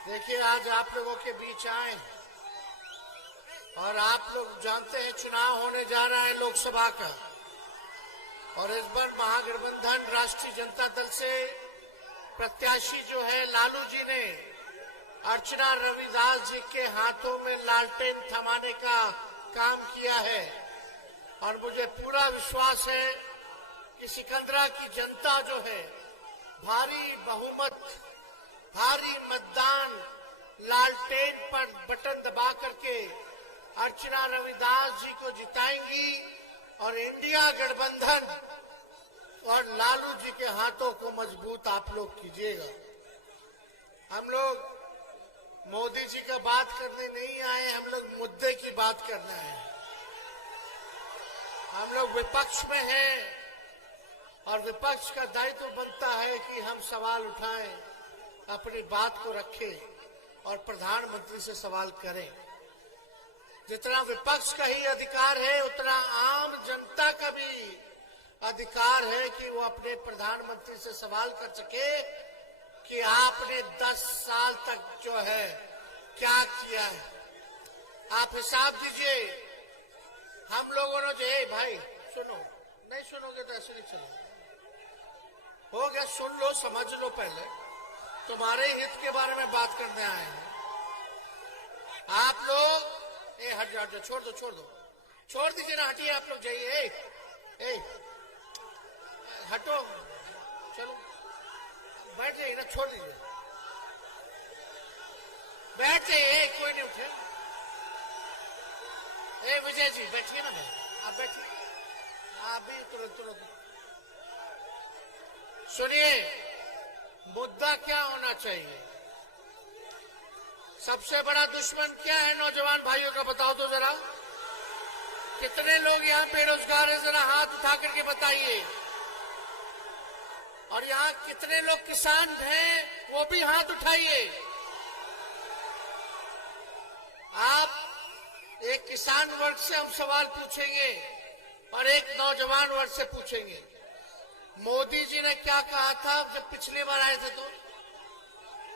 देखिए, आज आप लोगों के बीच आए और आप लोग जानते हैं चुनाव होने जा रहा है लोकसभा का। और इस बार महागठबंधन राष्ट्रीय जनता दल से प्रत्याशी जो है लालू जी ने अर्चना रविदास जी के हाथों में लालटेन थमाने का काम किया है। और मुझे पूरा विश्वास है कि सिकंदरा की जनता जो है भारी बहुमत, भारी मतदान लालटेन पर बटन दबा करके अर्चना रविदास जी को जिताएंगी और इंडिया गठबंधन और लालू जी के हाथों को मजबूत आप लोग कीजिएगा। हम लोग मोदी जी का बात करने नहीं आए, हम लोग मुद्दे की बात करना है। हम लोग विपक्ष में हैं और विपक्ष का दायित्व बनता है कि हम सवाल उठाएं, अपनी बात को रखें और प्रधानमंत्री से सवाल करें। जितना विपक्ष का ही अधिकार है उतना आम जनता का भी अधिकार है कि वो अपने प्रधानमंत्री से सवाल कर सके कि आपने 10 साल तक जो है क्या किया है। आप हिसाब दीजिए। हम लोगों ने जो है, भाई सुनो, नहीं सुनोगे तो ऐसे नहीं चलो। हो गया, सुन लो, समझ लो। पहले तुम्हारे हित के बारे में बात करने आए हैं आप लोग। हट जाओ, छोड़ दो, छोड़ दीजिए ना, हटिए आप लोग, जाइए। हटो, चलो बैठ जाइए ना, छोड़ दीजिए, बैठ जाइए, कोई नहीं उठे। विजय जी बैठिए ना, आप बैठिए, आप भी तुरंत सुनिए। मुद्दा क्या होना चाहिए? सबसे बड़ा दुश्मन क्या है नौजवान भाइयों का, बताओ तो जरा। कितने लोग यहाँ बेरोजगार हैं, जरा हाथ उठा करके बताइए। और यहाँ कितने लोग किसान हैं, वो भी हाथ उठाइए। आप एक किसान वर्ग से हम सवाल पूछेंगे और एक नौजवान वर्ग से पूछेंगे। मोदी जी ने क्या कहा था जब पिछली बार आए थे? तो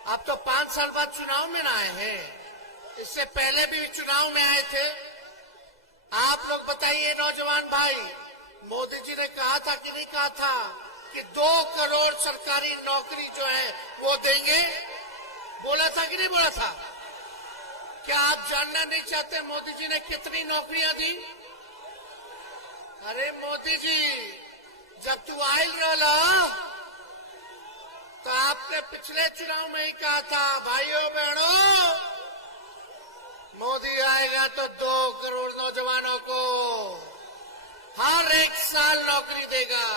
आप तो 5 साल बाद चुनाव में ना आए हैं, इससे पहले भी चुनाव में आए थे। आप लोग बताइए नौजवान भाई, मोदी जी ने कहा था कि नहीं कहा था कि 2 करोड़ सरकारी नौकरी जो है वो देंगे? बोला था कि नहीं बोला था? क्या आप जानना नहीं चाहते मोदी जी ने कितनी नौकरियां दी? अरे मोदी जी, जब तू आयल रहा तो आपने पिछले चुनाव में ही कहा था, भाइयों बहनों, मोदी आएगा तो 2 करोड़ नौजवानों को हर एक साल नौकरी देगा।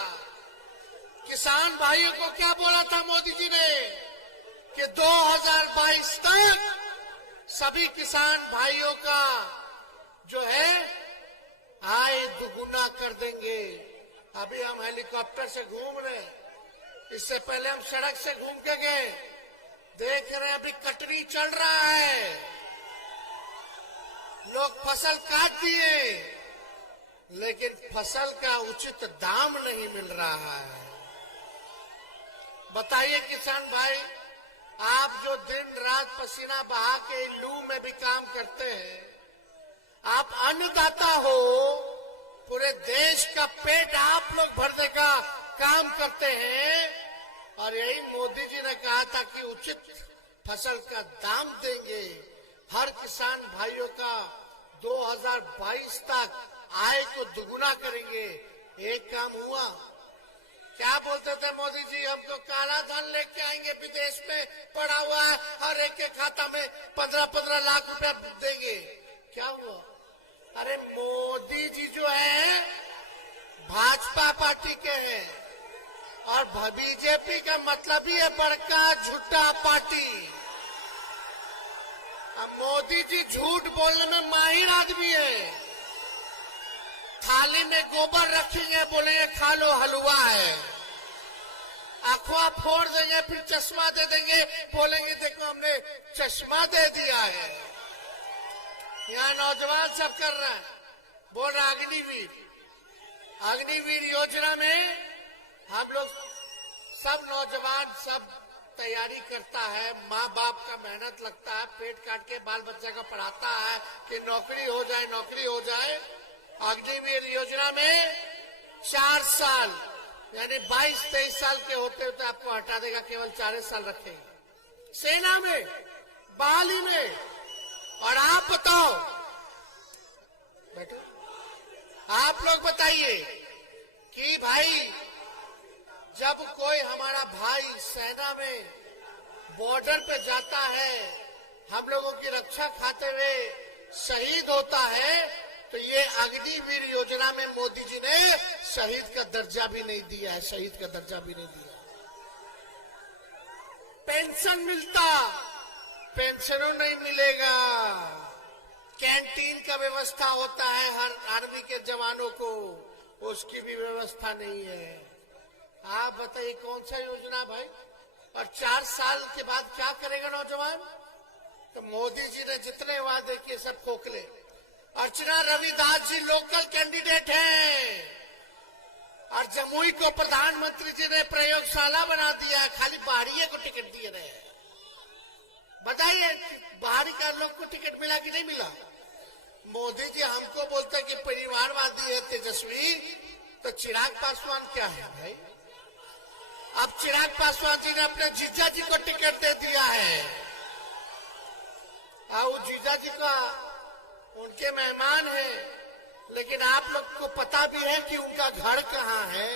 किसान भाइयों को क्या बोला था मोदी जी ने कि 2022 तक सभी किसान भाइयों का जो है आय दुगुना कर देंगे। अभी हम हेलीकॉप्टर से घूम रहे हैं, इससे पहले हम सड़क से घूम के गए, देख रहे हैं अभी कटनी चल रहा है, लोग फसल काट दिए लेकिन फसल का उचित दाम नहीं मिल रहा है। बताइए किसान भाई, आप जो दिन रात पसीना बहा के लू में भी काम करते हैं, आप अन्नदाता हो, पूरे देश का पेट आप लोग भरने का काम करते हैं। और यही मोदी जी ने कहा था कि उचित फसल का दाम देंगे, हर किसान भाइयों का 2022 तक आय को दुगुना करेंगे। एक काम हुआ? क्या बोलते थे मोदी जी, हम तो काला धन लेके आएंगे, विदेश में पड़ा हुआ है, हर एक के खाता में 15-15 लाख रुपया देंगे। क्या हुआ? अरे मोदी जी जो है भाजपा पार्टी के हैं और बीजेपी का मतलब ही है बड़का झूठा पार्टी। अब मोदी जी झूठ बोलने में माहिर आदमी है। थाली में गोबर रखेंगे, बोलेंगे खा लो, हलवा है। अखवा फोड़ देंगे, फिर चश्मा दे देंगे, बोलेंगे देखो हमने चश्मा दे दिया है। यहाँ नौजवान सब कर रहा है, बोल रहा अग्निवीर योजना में हम लोग सब नौजवान सब तैयारी करता है, माँ बाप का मेहनत लगता है, पेट काट के बाल बच्चा का पढ़ाता है कि नौकरी हो जाए, नौकरी हो जाए। अग्निवीर योजना में 4 साल यानी 22-23 साल के होते होते आपको हटा देगा, केवल 4 साल रखेगा सेना में, बहाली में। और आप बताओ, बैठो, आप लोग बताइए कि भाई जब कोई हमारा भाई सेना में बॉर्डर पे जाता है, हम लोगों की रक्षा खाते हुए शहीद होता है, तो ये अग्निवीर योजना में मोदी जी ने शहीद का दर्जा भी नहीं दिया है, शहीद का दर्जा भी नहीं दिया। पेंशन मिलता, पेंशनों नहीं मिलेगा। कैंटीन का व्यवस्था होता है हर आर्मी के जवानों को, उसकी भी व्यवस्था नहीं है। आप बताइए कौन सा योजना भाई? और 4 साल के बाद क्या करेगा नौजवान? तो मोदी जी ने जितने वादे किए सब खोखले। अर्चना रविदास जी लोकल कैंडिडेट हैं और जमुई को प्रधानमंत्री जी ने प्रयोगशाला बना दिया है, खाली बाहरी को टिकट दिए रहे। बताइए बाहरी का लोग को टिकट मिला कि नहीं मिला? मोदी जी हमको बोलते कि परिवारवादी है तेजस्वी, तो चिराग पासवान क्या है भाई? अब चिराग पासवान जी ने अपने जीजा जी को टिकट दे दिया है और जीजा जी का उनके मेहमान है, लेकिन आप लोग को पता भी है कि उनका घर कहाँ है,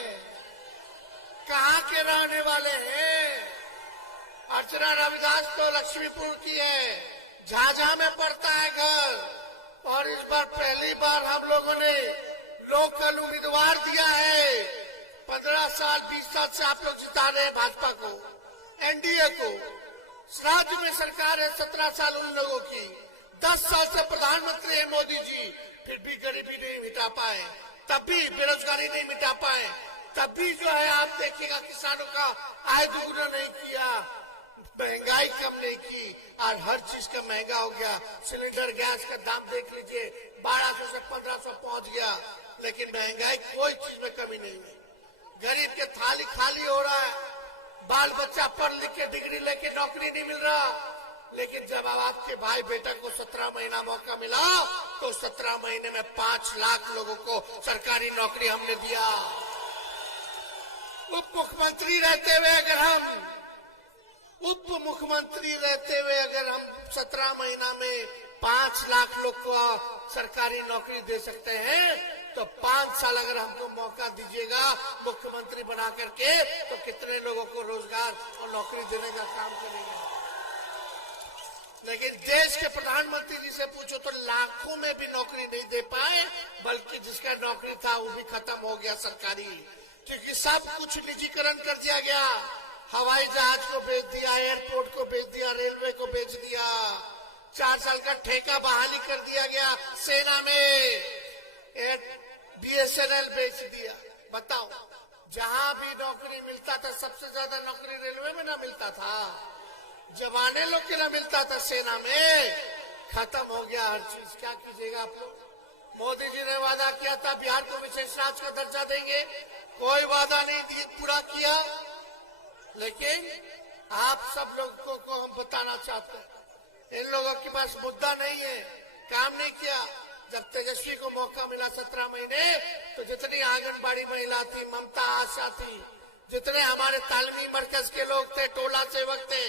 कहाँ के रहने वाले हैं। अर्चना रविदास तो लक्ष्मीपुर की है, झाझा में पड़ता है घर, और इस बार पहली बार हम लोगों ने लोकल उम्मीदवार दिया है। 15 साल 20 साल से आप लोग जिता रहे हैं भाजपा को, एनडीए को। राज्य में सरकार है 17 साल उन लोगों की, 10 साल से प्रधानमंत्री है मोदी जी, फिर भी गरीबी नहीं मिटा पाए, तब भी बेरोजगारी नहीं मिटा पाए, तब भी जो है आप देखिएगा किसानों का आय दुगुना नहीं किया, महंगाई कम नहीं की, और हर चीज का महंगा हो गया। सिलेंडर गैस का दाम देख लीजिए, 1200 से 1500 पहुंच गया, लेकिन महंगाई कोई चीज में कमी नहीं है। गरीब के थाली खाली हो रहा है, बाल बच्चा पढ़ लिख के डिग्री लेके नौकरी नहीं मिल रहा। लेकिन जब आपके भाई बेटा को 17 महीना मौका मिला, तो 17 महीने में 5 लाख लोगों को सरकारी नौकरी हमने दिया। उप मुख्यमंत्री रहते हुए अगर हम 17 महीना में 5 लाख लोग को सरकारी नौकरी दे सकते हैं, तो 5 साल अगर हमको मौका दीजिएगा मुख्यमंत्री बना करके, तो कितने लोगों को रोजगार और नौकरी देने का काम करेंगे। लेकिन देश के प्रधानमंत्री जी से पूछो तो लाखों में भी नौकरी नहीं दे पाए, बल्कि जिसका नौकरी था वो भी खत्म हो गया सरकारी, क्योंकि सब कुछ निजीकरण कर दिया गया। हवाई जहाज को बेच दिया, एयरपोर्ट को बेच दिया, रेलवे को बेच दिया, 4 साल का ठेका बहाली कर दिया गया सेना में, BSNL बेच दिया। बताओ, जहां भी नौकरी मिलता था, सबसे ज्यादा नौकरी रेलवे में ना मिलता था, जवाने लोग के ना मिलता था, सेना में खत्म हो गया हर चीज। क्या कीजिएगा आप लोग? मोदी जी ने वादा किया था बिहार को विशेष राज्य का दर्जा देंगे, कोई वादा नहीं पूरा किया। लेकिन आप सब लोगों को हम बताना चाहते हैं, इन लोगों के पास मुद्दा नहीं है, काम नहीं किया। जब तेजस्वी को मौका मिला 17 महीने, तो जितनी आंगनबाड़ी महिला थी, ममता आशा थी, जितने हमारे तालीमी मरकज के लोग थे, टोला सेवक थे,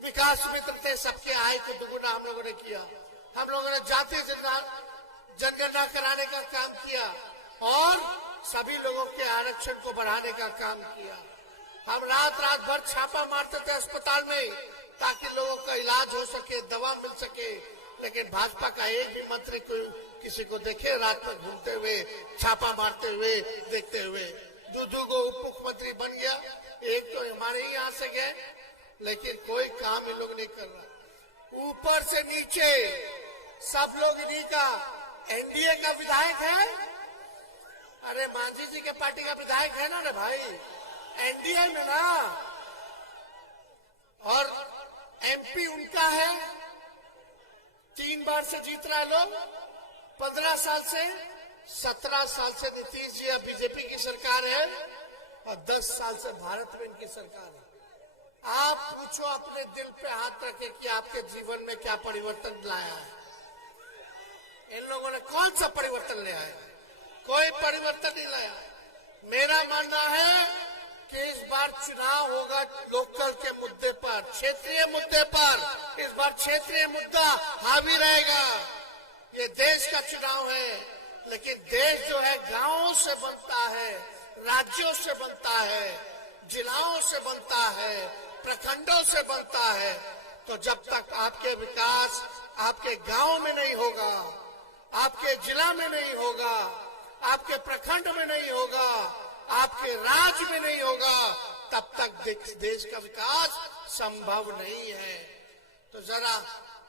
विकास मित्र थे, सबके आय को दुगुना हम लोगों ने किया। हम लोगों ने जाति जनगणना कराने का काम किया और सभी लोगों के आरक्षण को बढ़ाने का काम किया। हम रात भर छापा मारते थे अस्पताल में, ताकि लोगों का इलाज हो सके, दवा मिल सके। लेकिन भाजपा का एक भी मंत्री किसी को देखे रात में घूमते हुए, छापा मारते हुए, देखते हुए? दूधू को उप मुख्यमंत्री बन गया, एक तो हमारे ही यहाँ से गए, लेकिन कोई काम इन लोग नहीं कर रहा। ऊपर से नीचे सब लोग इन्हीं का, एनडीए का विधायक है, अरे मांझी जी के पार्टी का विधायक है ना रे भाई, एनडीए में ना, और एमपी उनका है, 3 बार से जीत रहा है लोग, 15 साल से, 17 साल से नीतीश जी बीजेपी की सरकार है, और 10 साल से भारत में इनकी सरकार है। आप पूछो अपने दिल पे हाथ रखे कि आपके जीवन में क्या परिवर्तन लाया है। इन लोगों ने कौन सा परिवर्तन लाया है? कोई परिवर्तन नहीं लाया। मेरा मानना है कि इस बार चुनाव होगा लोकल के मुद्दे पर, क्षेत्रीय मुद्दे पर। इस बार क्षेत्रीय मुद्दा हावी रहेगा। ये देश का चुनाव है, लेकिन देश जो है गांवों से बनता है, राज्यों से बनता है, जिलाओं से बनता है, प्रखंडों से बनता है। तो जब तक आपके विकास आपके गांव में नहीं होगा, आपके जिला में नहीं होगा, आपके प्रखंड में नहीं होगा, आपके राज्य में नहीं होगा, तब तक देश का विकास संभव नहीं है। तो जरा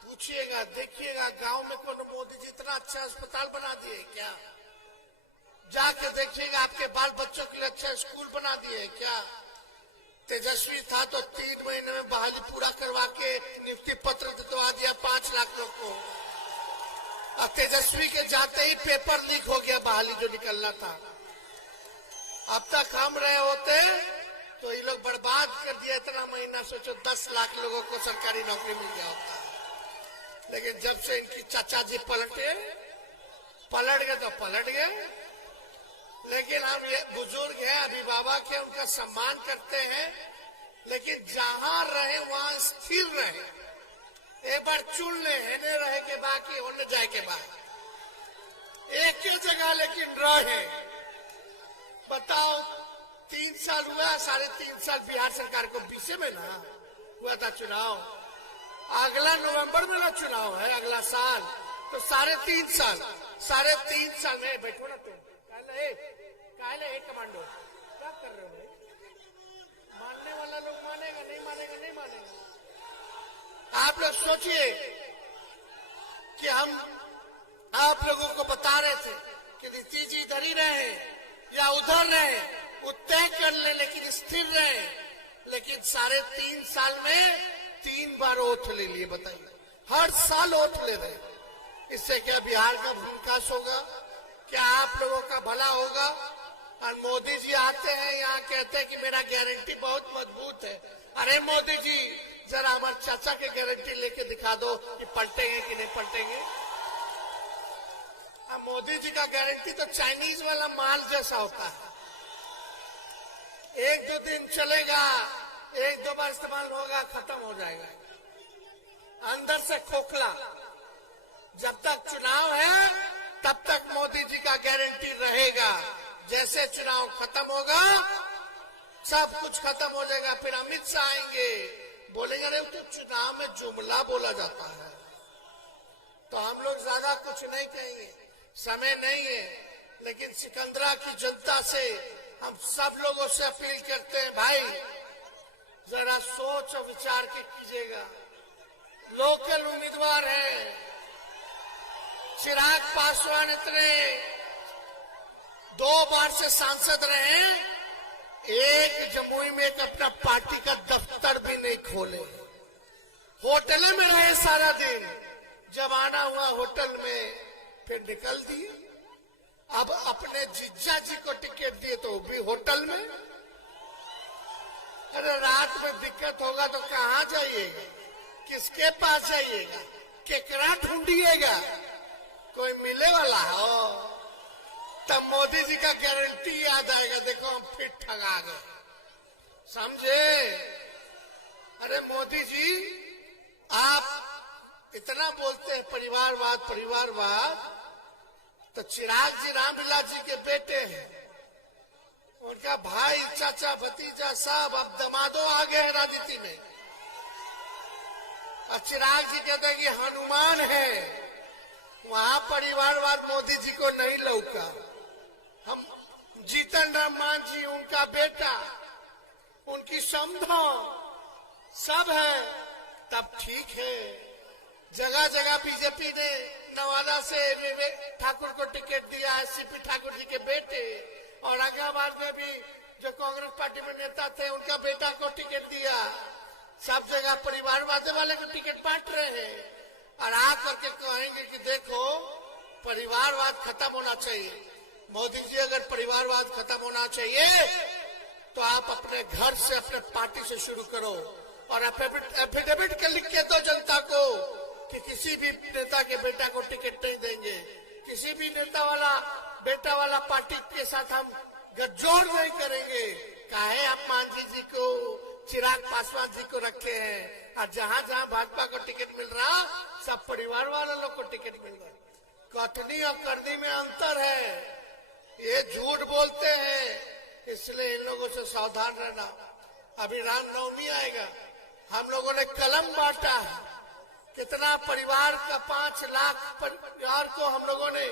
पूछिएगा, देखिएगा गांव में कौन मोदी जी इतना अच्छा अस्पताल बना दिए क्या? जाके देखिएगा आपके बाल बच्चों के लिए अच्छा स्कूल बना दिए क्या? तेजस्वी था तो 3 महीने में बहाली पूरा करवा के नियुक्ति पत्र दिलवा दिया 5 लाख लोग को। अब तेजस्वी के जाते ही पेपर लीक हो गया, बहाली जो निकलना था। अब तक हम रहे होते तो ये लोग बर्बाद कर दिया इतना महीना। सोचो 10 लाख लोगों को सरकारी नौकरी मिल गया होता। लेकिन जब से इनकी चाचा जी पलट गए तो पलट गए। लेकिन हम ये बुजुर्ग है, अभिभावक है, उनका सम्मान करते हैं, लेकिन जहां रहे वहां स्थिर रहे। एक बार चुन ले, हेने रहे के बाकी होने जाए के बाद एक ही जगह लेकिन रहे। बताओ 3 साल हुआ, 3.5 साल बिहार सरकार को 20 में ना हुआ था चुनाव। अगला नवंबर में ना चुनाव है, अगला साल। तो 3.5 साल में बैठो ना तुम। काले कमांडो क्या कर रहे हो भाई? मानने वाला लोग मानेगा, नहीं मानेगा नहीं मानेगा। आप लोग सोचिए कि हम आप लोगों को बता रहे थे कि नीतीश जी इधर ही रहे या उधर रहे, वो तय कर ले, लेकिन स्थिर रहे। लेकिन 3.5 साल में 3 बार ओथ ले लिए। बताइए, हर साल ओथ ले रहे। इससे क्या बिहार का विकास होगा? क्या आप लोगों का भला होगा? और मोदी जी आते हैं यहाँ, कहते हैं कि मेरा गारंटी बहुत मजबूत है। अरे मोदी जी, जरा हमारे चाचा के गारंटी लेके दिखा दो कि पलटेंगे कि नहीं पलटेंगे। अब मोदी जी का गारंटी तो चाइनीज वाला माल जैसा होता है। 1-2 दिन चलेगा, 1-2 बार इस्तेमाल होगा, खत्म हो जाएगा। अंदर से खोखला। जब तक चुनाव है तब तक मोदी जी का गारंटी रहेगा। जैसे चुनाव खत्म होगा सब कुछ खत्म हो जाएगा। फिर अमित शाह आएंगे, बोलेंगे अरे तो चुनाव में जुमला बोला जाता है। तो हम लोग ज्यादा कुछ नहीं कहेंगे, समय नहीं है। लेकिन सिकंदरा की जनता से हम सब लोगों से अपील करते हैं, भाई जरा सोच और विचार के कीजिएगा। लोकल उम्मीदवार हैं, चिराग पासवान इतने 2 बार से सांसद रहे, एक जमुई में एक अपना पार्टी का दफ्तर भी नहीं खोले, होटल में रहे सारा दिन। जब आना हुआ होटल में फिर निकल दिए। अब अपने जीजा जी को टिकट दिए तो भी होटल में। अरे रात में दिक्कत होगा तो कहाँ जाइएगा? किसके पास जाइएगा? केकरा ढूंढिएगा? कोई मिले वाला हो? तब मोदी जी का गारंटी याद आएगा, देखो हम फिर ठगा गए। समझे? अरे मोदी जी, आप इतना बोलते हैं परिवारवाद परिवारवाद, तो चिराग जी रामविलास जी के बेटे हैं, उनका भाई चाचा भतीजा सब अब दमादो आ गए हैं राजनीति में। और चिराग जी कहते हैं कि हनुमान है, वहां परिवारवाद मोदी जी को नहीं लौका। हम जीतन राम मांझी उनका बेटा, उनकी समधो सब है, तब ठीक है। जगह जगह बीजेपी ने नवादा से ठाकुर को टिकट दिया है, सीपी ठाकुर जी के बेटे, और औरंगाबाद में भी जो कांग्रेस पार्टी में नेता थे उनका बेटा को टिकट दिया। सब जगह परिवारवाद वाले को टिकट बांट रहे हैं। और आप करके कहेंगे कि देखो परिवारवाद खत्म होना चाहिए। मोदी जी, अगर परिवारवाद खत्म होना चाहिए तो आप अपने घर से, अपने पार्टी से शुरू करो। और एफिडेविट के लिख के दो जनता को कि किसी भी नेता के बेटा को टिकट नहीं देंगे, किसी भी नेता वाला बेटा वाला पार्टी के साथ हम गठजोड़ नहीं करेंगे। काहे हम मांझी जी को, चिराग पासवान जी को रखे हैं, और जहां जहां भाजपा को टिकट मिल रहा सब परिवार वाले लोग को टिकट मिल रहा। कथनी और करनी में अंतर है, ये झूठ बोलते हैं, इसलिए इन लोगों से सावधान रहना। अभी रामनवमी आएगा, हम लोगों ने कलम बांटा है, कितना परिवार का 5 लाख परिवार को हम लोगों ने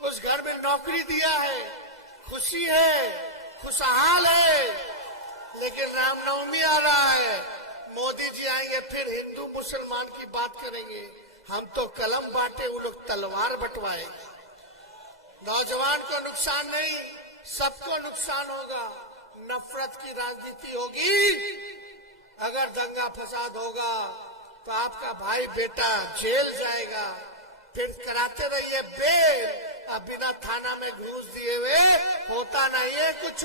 उस घर में नौकरी दिया है, खुशी है, खुशहाल है। लेकिन रामनवमी आ रहा है, मोदी जी आएंगे, फिर हिंदू मुसलमान की बात करेंगे। हम तो कलम बांटे, वो लोग तलवार बंटवाएंगे। नौजवान को नुकसान नहीं, सबको नुकसान होगा। नफरत की राजनीति होगी, अगर दंगा फसाद होगा तो आपका भाई बेटा जेल जाएगा, फिर कराते रहिए बेल। अब बिना थाना में घूस दिए हुए होता नहीं है कुछ।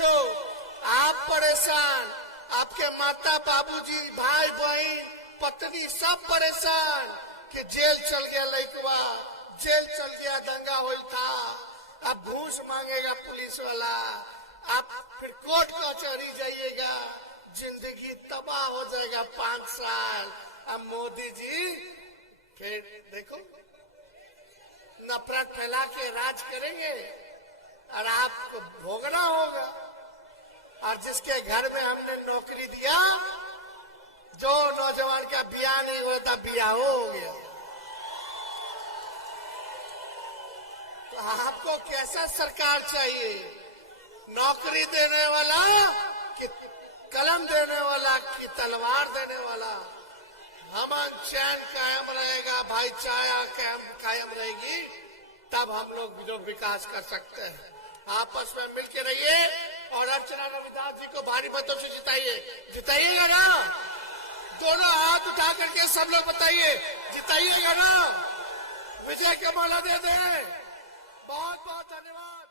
आप परेशान, आपके माता बाबूजी, भाई बहन, पत्नी सब परेशान कि जेल चल गया लड़कवा, जेल चल गया, दंगा हुई था, अब घूस मांगेगा पुलिस वाला, आप फिर कोर्ट कचहरी जाइएगा, जिंदगी तबाह हो जाएगा 5 साल। अब मोदी जी फिर देखो नफरत फैला के राज करेंगे और आपको भोगना होगा। और जिसके घर में हमने नौकरी दिया, जो नौजवान का ब्याह नहीं हुआ था, ब्याह हो गया। तो आपको कैसा सरकार चाहिए? नौकरी देने वाला कि कलम देने वाला कि तलवार देने वाला? अमन चैन कायम रहेगा, भाईचारा कायम रहेगी, तब हम लोग विकास कर सकते हैं। आपस में मिलकर रहिए और अर्चना रविदास जी को भारी मतों से जिताइए। जिताइएगा ना? दोनों हाथ उठा करके सब लोग बताइए, जिताइएगा ना? विजय का माला दे दें। बहुत बहुत धन्यवाद।